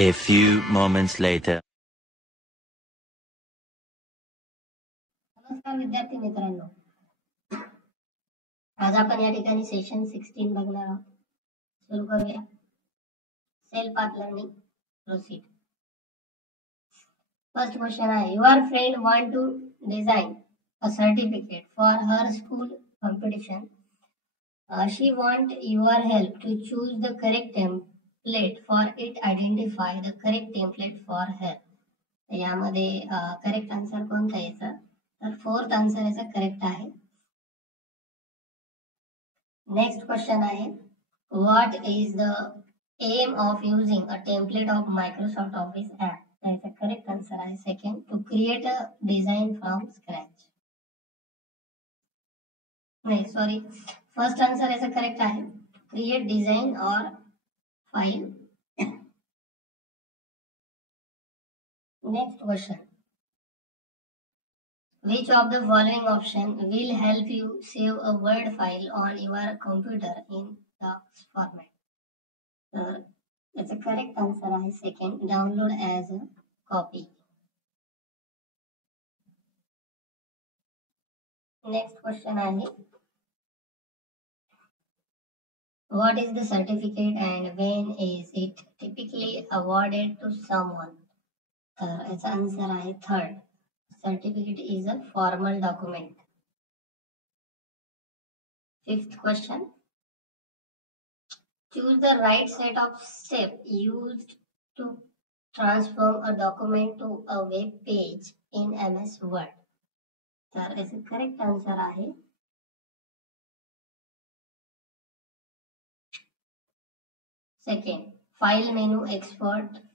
A few moments later. नमस्कार विद्यार्थी मित्रांनो, आज आपण या ठिकाणी सेशन 16 बघणार आहोत. सुरू करूया. Self path learning proceed. First question आहे, your friend want to design a certificate for her school competition. She want your help to choose the correct template for it. Identify the correct template for her. यामध्ये correct answer कोणता याचा? तर fourth answer याचा correct आहे. Next question आहे, what is the aim of using a template of Microsoft office app. त्याचा correct answer आहे second, to create a design from scratch. नाही सॉरी, फर्स्ट आन्सर याचा करेक्ट आहे, create design or file. Next question, which of the following option will help you save a Word file on your computer in docs format? That's a correct answer आहे second, download as a copy. Next question आहे, what is the certificate and when is it typically awarded to someone? तर याचा answer आहे third, certificate is a formal document. Fifth question, choose the right set of steps used to transform a document to a web page in MS Word. तर याचा correct answer आहे second, file menu export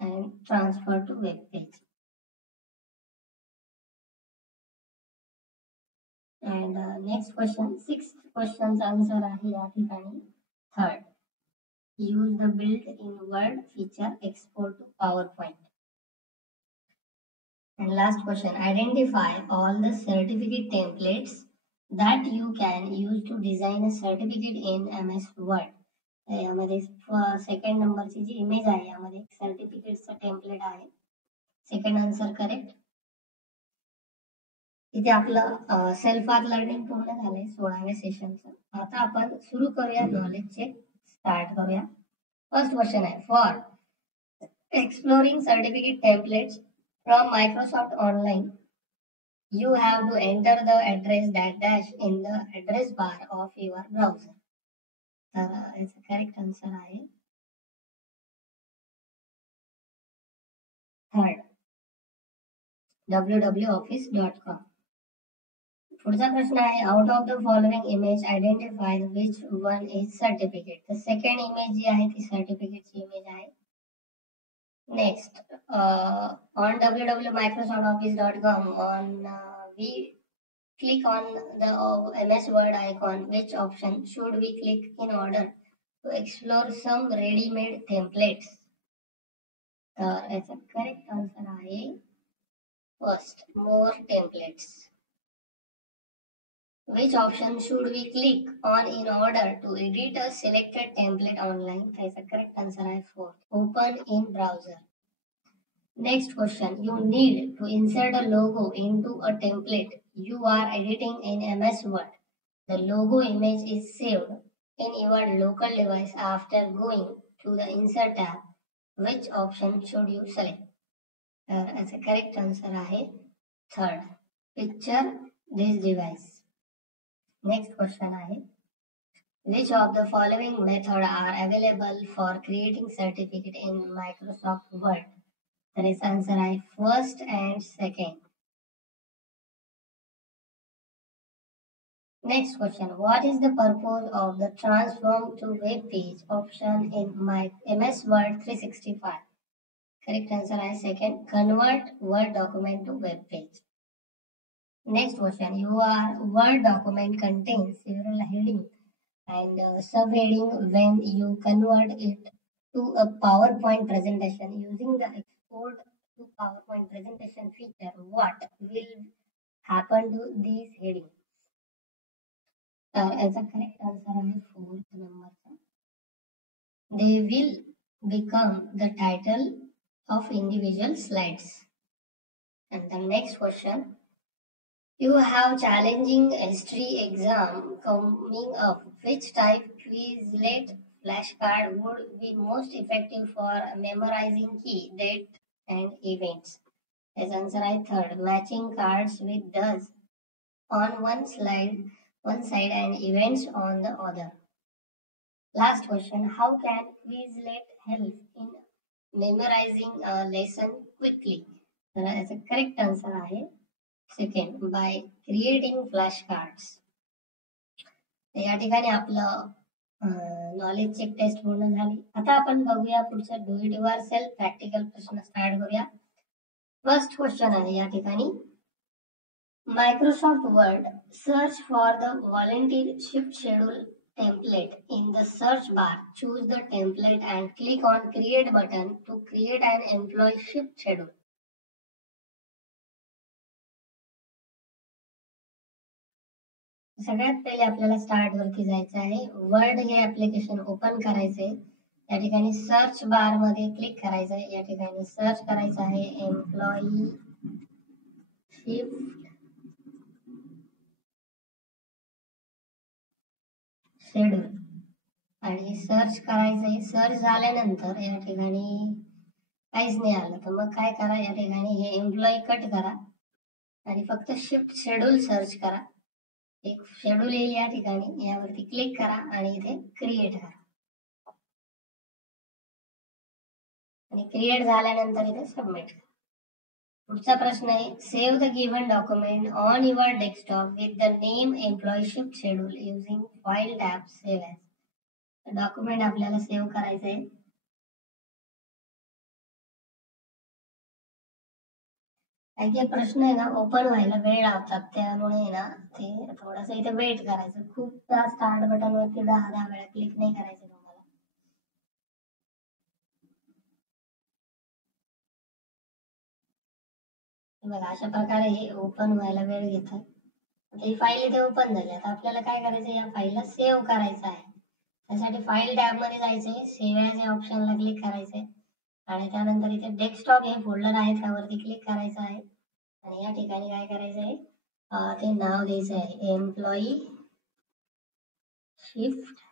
and transfer to web page. And next question, sixth question's answer आहे या ठिकाणी third, use the built in Word feature export to PowerPoint. And last question, identify all the certificate templates that you can use to design a certificate in MS Word. यामध्ये second नंबरची जी image आहे यामध्ये सर्टिफिकेटचं template आहे. Second answer correct. इथे आपलं self path learning पूर्ण झालंय 16व्या सेशनचं. आता आपण सुरू करूया नॉलेज चेक स्टार्ट करूया. फर्स्ट क्वेश्चन आहे, for exploring certificate templates from Microsoft online you have to enter the address that dash in the address bar of your browser. तर याचा करेक्ट आन्सर आहे थर्ड, www.office.com. पुढचा प्रश्न आहे, out of the following image identify which one is certificate. तर second image जी आहे ती सर्टिफिकेटची image आहे. Next, on www.microsoftoffice.com on we click on the MS Word icon. Which option should we click in order to explore some ready-made templates? याचा correct answer आहे first, more templates. Which option should we click on in order to edit a selected template online? त्याचा correct answer आहे fourth, open in browser. Next question, you need to insert a logo into a template you are editing in MS Word. The logo image is saved in your local device after going to the insert tab. Which option should you select? As a correct answer आहे third, picture this device. Next question आहे, which of the following method are available for creating certificate in Microsoft Word? तर याचा answer आहे first and second. Next question, what is the purpose of the transform to web page option in MS Word 365? Correct answer आहे second, convert word document to web page. Next question, your Word document contains several headings and subheading. When you convert it to a PowerPoint presentation using the export to PowerPoint presentation feature, what will happen to these headings? याचा correct answer आहे fourth नंबरचा, they will become the title of individual slides. And the next question, you have challenging history exam coming up. Which type Quizlet flashcard would be most effective for memorizing key date and events? As answer I third, matching cards with does on one side and events on the other. Last question, how can Quizlet help in memorizing a lesson quickly? तर याचा correct answer आहे second, by creating flash cards. या ठिकाणी आपलं knowledge check taste पूर्ण झाली. आता आपण बघूया पुढचं do it your self practical प्रश्न स्टार्ट करूया. फर्स्ट क्वेश्चन आहे या ठिकाणी, Microsoft word search for the volunteer shift schedule template. In the search bar, choose the template and click on create button to create an employee shift schedule. सगळ्यात पहिले आपल्याला start वरती जायचं आहे. वर्ड हे ऍप्लिकेशन ओपन करायचंय. या ठिकाणी सर्च बार मध्ये क्लिक करायचंय. या ठिकाणी सर्च करायचं आहे एम्प्लॉई शिफ्ट शेड्यूल आणि सर्च करायचंय. सर्च झाल्यानंतर या ठिकाणी काहीच नाही आलं तर मग काय करा, या ठिकाणी हे एम्प्लॉई कट करा आणि फक्त शिफ्ट शेड्यूल सर्च करा. एक शेड्यूल येईल. या ठिकाणी यावरती क्लिक करा आणि इथे क्रिएट करा आणि क्रिएट झाल्यानंतर इथे सबमिट करा. पुढचा प्रश्न आहे, save the given document on your desktop with the name employee shift schedule using file tab save as. Document आपल्याला सेव्ह करायचं आहे. काही प्रश्न आहे ना ओपन व्हायला वेळ लावतात, त्यामुळे ना ते थोडस इथे वेट करायचं. खूप स्टार्ट बटन वरती 10 वेळा क्लिक नाही करायचं तुम्हाला. बघा अशा प्रकारे हे ओपन व्हायला वेळ घेतात. ही फाईल इथे ओपन झाली. आता आपल्याला काय करायचं, या फाईलला सेव्ह करायचं आहे. त्यासाठी फाईल टॅब मध्ये जायचंय, सेव्ह ॲज या ऑप्शनला क्लिक करायचंय आणि त्यानंतर इथे डेस्कटॉप हे फोल्डर आहे त्यावरती क्लिक करायचं आहे आणि या ठिकाणी काय करायचं आहे, ते नाव द्यायचं आहे एम्प्लॉई शिफ्ट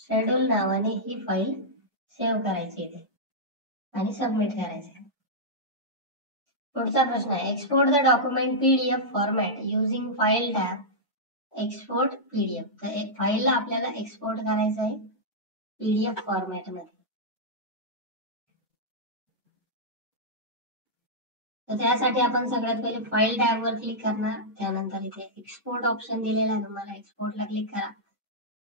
शेड्यूल नावाने ही फाईल सेव्ह करायची इथे आणि सबमिट करायचं. पुढचा प्रश्न आहे, export the document PDF format using file tab. Export PDF, तर एक फाईलला आपल्याला एक्सपोर्ट करायचं आहे पीडीएफ फॉर्मॅट मध्ये. तर त्यासाठी आपण सगळ्यात पहिले फाईल टॅब वर क्लिक करणार. त्यानंतर इथे एक्सपोर्ट ऑप्शन दिलेला आहे तुम्हाला, एक्सपोर्टला क्लिक करा.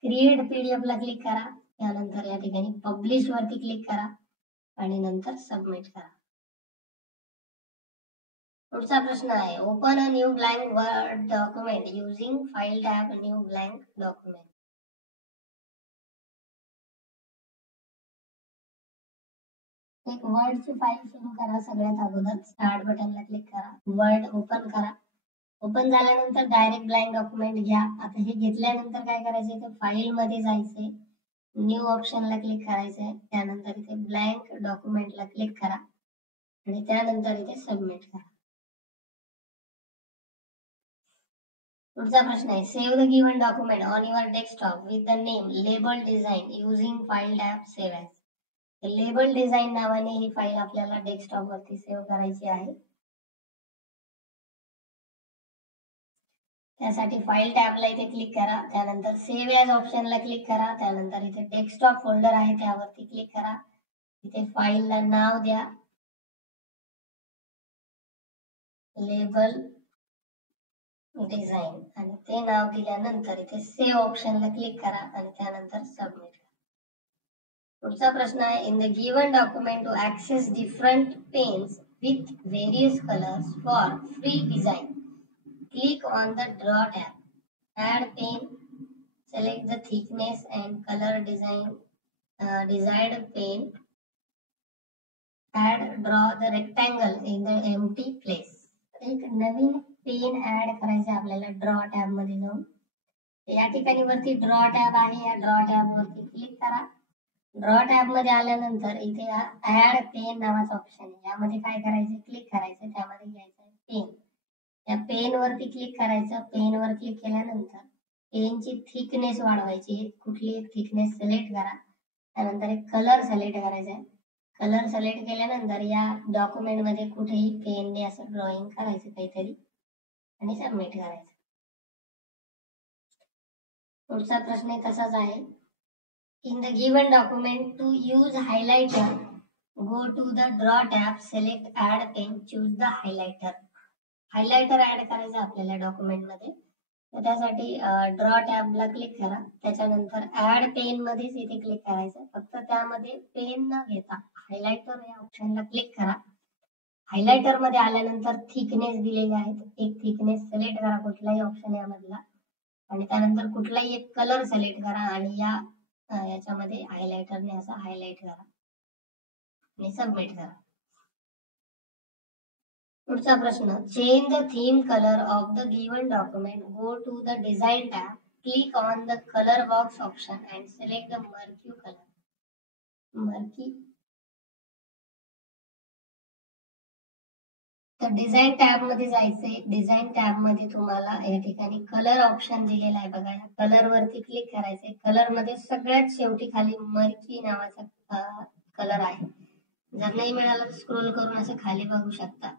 क्रिएट पीडीएफ ला क्लिक करा. त्यानंतर या ठिकाणी पब्लिश वरती क्लिक करा आणि नंतर सबमिट करा. पुढचा प्रश्न आहे, open a new blank Word document using file tab new blank document. एक वर्डची फाईल सुरू करा. सगळ्यात अगोदर स्टार्ट बटनला क्लिक करा, वर्ड ओपन करा. ओपन झाल्यानंतर डायरेक्ट ब्लँक डॉक्युमेंट घ्या. आता हे घेतल्यानंतर काय करायचं, इथे फाईल मध्ये जायचंय, न्यू ऑप्शनला क्लिक करायचंय. त्यानंतर इथे ब्लँक डॉक्युमेंटला क्लिक करा आणि त्यानंतर इथे सबमिट करा. पुढचा प्रश्न आहे, save the given document on your desktop with the name label design using file tab save as. Label design नावाने ही फाईल आपल्याला डेस्कटॉप वरती सेव्ह करायची आहे. त्यासाठी फाईल टॅबला इथे क्लिक करा. त्यानंतर सेव्ह ॲज ऑप्शनला क्लिक करा. त्यानंतर इथे डेस्कटॉप फोल्डर आहे त्यावरती क्लिक करा. इथे फाईलला नाव द्या लेबल डिझाइन आणि ते नाव दिल्यानंतर इथे सेव्ह ऑप्शनला क्लिक करा आणि त्यानंतर सबमिट करा. पुढचा प्रश्न आहे, in the given document to access different pens with various colours for free design click on the draw tab. Add pen, select the thickness and color desired pen, draw the rectangle in the empty place. एक नवीन pen add करायचं आपल्याला draw tab मध्ये जाऊन. या ठिकाणी वरती draw tab आहे, या ड्रॉ टॅब वरती क्लिक करा ड्रॉ टॅब मध्ये आल्यानंतर इथे ऍड पेन नावाचा ऑप्शन आहे. यामध्ये काय करायचं, क्लिक करायचं, त्यामध्ये घ्यायचं पेन. त्या पेन वरती क्लिक करायचं. पेन वर क्लिक केल्यानंतर पेनची थिकनेस वाढवायची. कुठली एक थिकनेस सिलेक्ट करा. त्यानंतर एक कलर सिलेक्ट करायचा आहे. कलर सिलेक्ट केल्यानंतर या डॉक्युमेंट मध्ये कुठेही पेनने असं ड्रॉइंग करायचं काहीतरी आणि सबमिट करायचं. पुढचा प्रश्न तसाच आहे. In the given document, to use highlighter, go to the draw tab, select add pen, choose the highlighter. Highlighter add करायचं आपल्याला डॉक्युमेंट मध्ये. तर त्यासाठी ड्रॉ टॅबला क्लिक करा. त्याच्यानंतर ऍड पेन मध्येच इथे क्लिक करायचं. फक्त त्यामध्ये पेन न घेता हायलायटर या ऑप्शनला क्लिक करा. हायलायटर मध्ये आल्यानंतर थिकनेस दिलेले आहेत. एक थिकनेस सिलेक्ट करा कुठलाही ऑप्शन यामधला आणि त्यानंतर कुठलाही एक कलर सिलेक्ट करा आणि याच्यामध्ये हायलायटरने असं हायलाइट करा आणि सबमिट करा. पुढचा प्रश्न, change the theme colour of the given document. Go to the design tab, click on the colour box option and select the marquee colour. Marquee. तर डिझाइन टॅब मध्ये जायचंय. डिझाइन टॅब मध्ये तुम्हाला या ठिकाणी कलर ऑप्शन दिलेला आहे बघा. कलर वरती क्लिक करायचंय. कलर मध्ये सगळ्यात शेवटी खाली मर्की नावाचा कलर आहे. जर नाही मिळाला तर स्क्रोल करून असं खाली बघू शकता.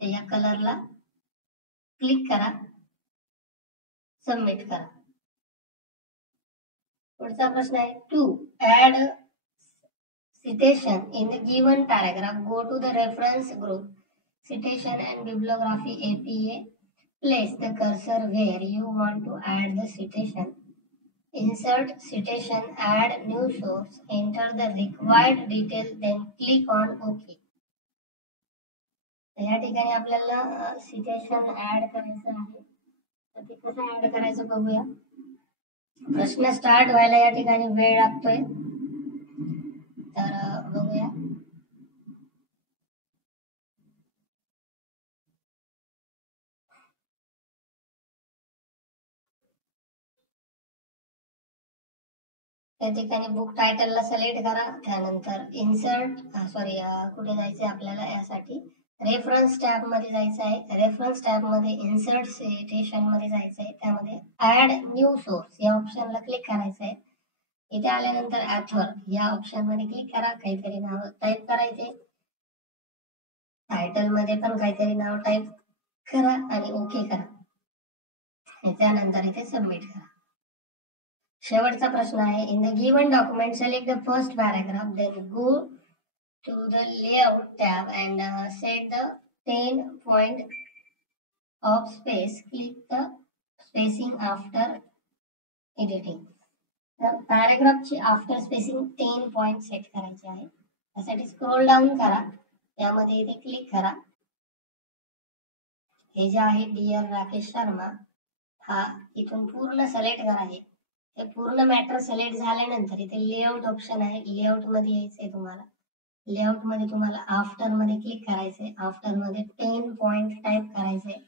या कलरला क्लिक करा, सबमिट करा. पुढचा प्रश्न आहे, to add citation in the given paragraph, go to the reference group, citation and bibliography APA. Place the cursor where you want to add the citation. Insert citation, add new source, enter the required detail, then click on OK. या ठिकाणी आपल्याला citation add करायचं आहे. तर ते कसं add करायचं बघूया. प्रश्न स्टार्ट व्हायला या ठिकाणी वेळ लागतोय. तर बघूया. या ठिकाणी बुक टायटलला सिलेक्ट करा. त्यानंतर इन्सर्ट कुठे जायचंय आपल्याला, यासाठी रेफरन्स टॅब मध्ये जायचं आहे. रेफरन्स टॅब मध्ये इन्सर्ट सिटेशन मध्ये जायचं आहे. त्यामध्ये ऍड न्यू सोर्स या ऑप्शनला क्लिक करायचं आहे. इथे आल्यानंतर ऑथर या ऑप्शन मध्ये क्लिक करा. काहीतरी नाव टाईप करायचे. टायटल मध्ये पण काहीतरी नाव टाईप करा आणि ओके करा. त्यानंतर इथे सबमिट करा. शेवटचा प्रश्न आहे, in the given document select the first paragraph, then go to the layout tab and set the 10 point of space. Click the spacing after editing. तर पॅराग्राफची आफ्टर स्पेसिंग 10 पॉइंट सेट करायची आहे. त्यासाठी स्क्रोल डाऊन करा. त्यामध्ये इथे click करा. हे जे आहे डिअर राकेश शर्मा, हा इथून पूर्ण सिलेक्ट करा. हे पूर्ण मॅटर सिलेक्ट झाल्यानंतर इथे लेआउट ऑप्शन आहे. लेआउट मध्ये यायचंय तुम्हाला. लेआउट मध्ये तुम्हाला आफ्टर मध्ये क्लिक करायचंय. आफ्टर मध्ये 10 पॉइंट टाईप करायचंय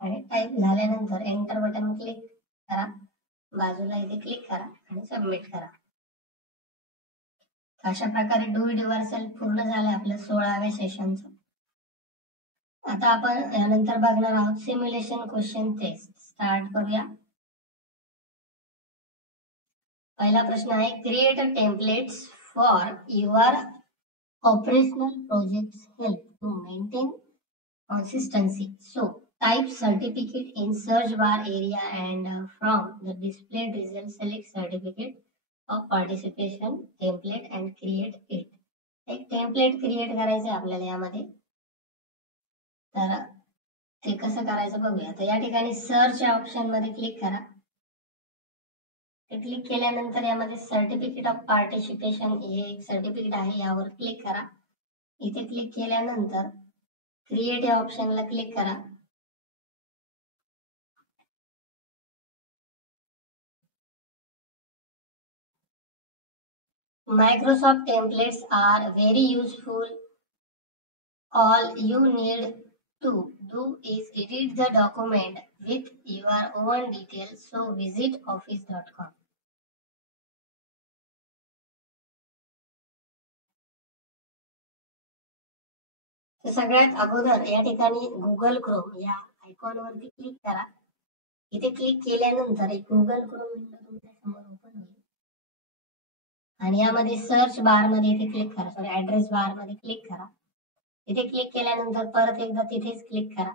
आणि टाईप झाल्यानंतर एंटर बटन क्लिक करा. बाजूला इथे क्लिक करा आणि सबमिट करा. अशा प्रकारे डू इट युअरसेल्फ पूर्ण झालं आपलं 16व्या सेशनचं. आता आपण यानंतर बघणार आहोत सिम्युलेशन क्वेश्चन टेस्ट. स्टार्ट करूया. पहिला प्रश्न आहे, create templates for your operational projects help to maintain consistency. So type certificate in search bar area and from the displayed result select certificate of participation template and create it. एक template create करायचं आहे आपल्याला यामध्ये. तर ते कसं करायचं बघूया. तर या ठिकाणी सर्च या ऑप्शन मध्ये क्लिक करा. ते क्लिक केल्यानंतर यामध्ये सर्टिफिकेट ऑफ पार्टिसिपेशन हे एक सर्टिफिकेट आहे, यावर क्लिक करा. इथे क्लिक केल्यानंतर क्रिएट या ऑप्शनला क्लिक करा. Microsoft templates are very useful. All you need to do is edit the document with your own details. So visit office.com. तर सगळ्यात अगोदर या ठिकाणी गुगल क्रोम या आयकॉन वरती क्लिक करा. इथे क्लिक केल्यानंतर एक गुगल क्रोम विंडो तुमच्या समोर ओपन होईल आणि यामध्ये सर्च बार मध्ये इथे क्लिक करा, सॉरी ऍड्रेस बार मध्ये क्लिक करा. इथे क्लिक केल्यानंतर परत एकदा तिथेच क्लिक करा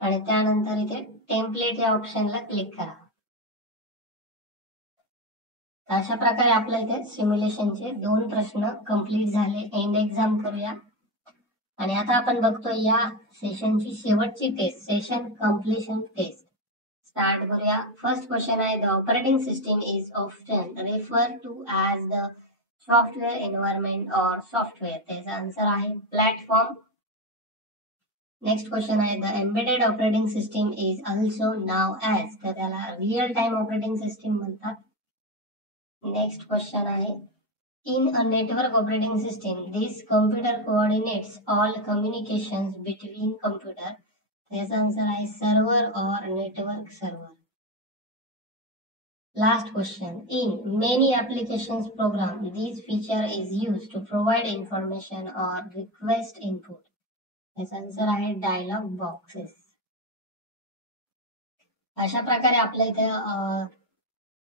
आणि त्यानंतर इथे टेम्पलेट या ऑप्शनला क्लिक करा. अशा प्रकारे आपल्या इथे सिम्युलेशनचे 2 प्रश्न कंप्लीट झाले. एंड एक्झाम करूया. आणि आता आपण बघतो या सेशनची शेवटची test, session completion test. Start करूया. फर्स्ट क्वेश्चन आहे, the operating system is often refer to as the software environment or software. त्याचा आन्सर आहे प्लॅटफॉर्म. नेक्स्ट क्वेश्चन आहे, the embedded operating system is also known as. तर त्याला real time operating system म्हणतात. Next question आहे, in a network operating system, this computer coordinates all communications between computer. त्याचा answer आहे server or network server. Last question, in many applications program, this feature is used to provide information or request input. त्याचा answer आहे dialog boxes. अशा प्रकारे आपल्या इथे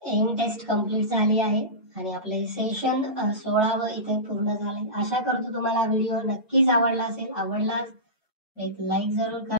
end taste complete झाली आहे आणि आपले सेशन 16व इथे पूर्ण झाले. आशा करतो तुम्हाला व्हिडिओ नक्कीच आवडला असेल. आवडल्यास एक लाईक जरूर करा.